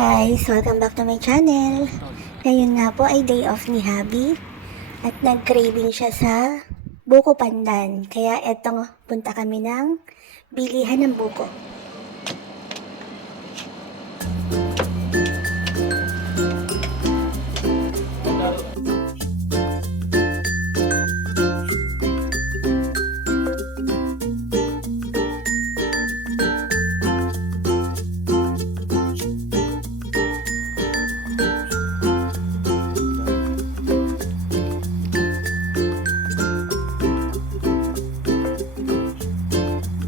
guys! Welcome back to my channel. Ngayon nga po ay day off ni Habi at nag-craving siya sa Buko Pandan. Kaya etong punta kami ng bilihan ng buko.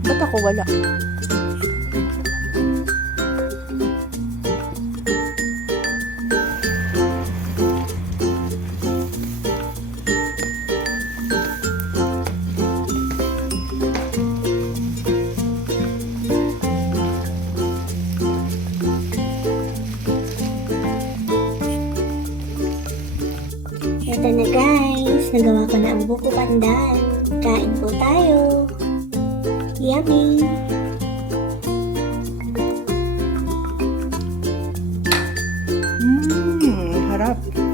Ba't ako wala? Eto na guys, nagawa ko na ang Buko Pandan. Kain po tayo. Yummy! Harap.